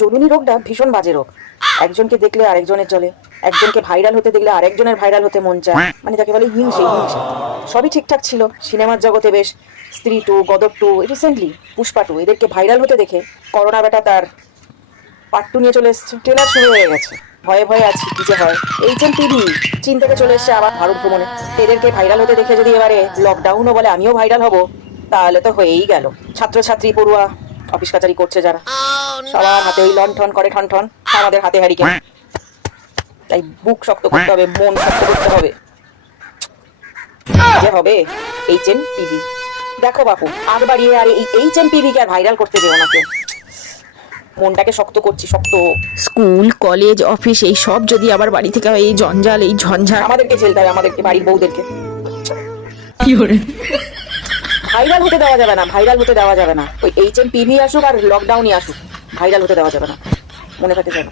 জরুরি রোগটা ভীষণ বাজে রোগ। একজনকে দেখলে আরেকজনের চলে একজনকে ভাইরাল হতে দেখলে আরেকজনের ভাইরাল হতে মন চায়। মানে যাকে বলে হিংসে হিংসে। সবই ঠিকঠাক ছিল সিনেমার জগতে বেশ Stree two Gadar two recently Pushpa two এদেরকে ভাইরাল হতে দেখে করোনা বেটা তার পার্ট টু নিয়ে চলে এসছে। ট্রেলার শুরু হয়ে গেছে। ভয়ে ভয়ে আছি কি যে হয়। এই যে টিভি চীন থেকে চলে এসছে আবার ভারত ভ্রমণে। এদেরকে ভাইরাল হতে দেখে যদি এবারে লকডাউনও বলে আমিও ভাইরাল হব তাহলে তো হয়েই গেল। ছাত্রছাত্রী পড়ুয়া অফিস কাচারি করছে যারা। সবার হাতে ওই লন ঠন করে ঠন ঠন আমাদের হাতে হারিকে তাই বুক শক্ত করতে হবে মন শক্ত করতে হবে। যে হবে এইচ এম টিভি দেখো বাপু আগ বাড়িয়ে আর এই এইচ এম টিভিকে আর ভাইরাল করতে দেবো না কেউ। মনটাকে শক্ত করছি শক্ত। স্কুল কলেজ অফিস এই সব যদি আবার বাড়ি থেকে হয় এই জঞ্জাল এই ঝঞ্ঝাট। আমাদেরকে ঝেলতে হবে আমাদেরকে বাড়ির বউদেরকে। ভাইরাল হতে দেওয়া যাবে না ভাইরাল হতে দেওয়া যাবে না। ওই এইচ এম টিভি আসুক আর লকডাউনই আসুক। ভাইরাল হতে দেওয়া যাবে না। মনে থাকে যাবে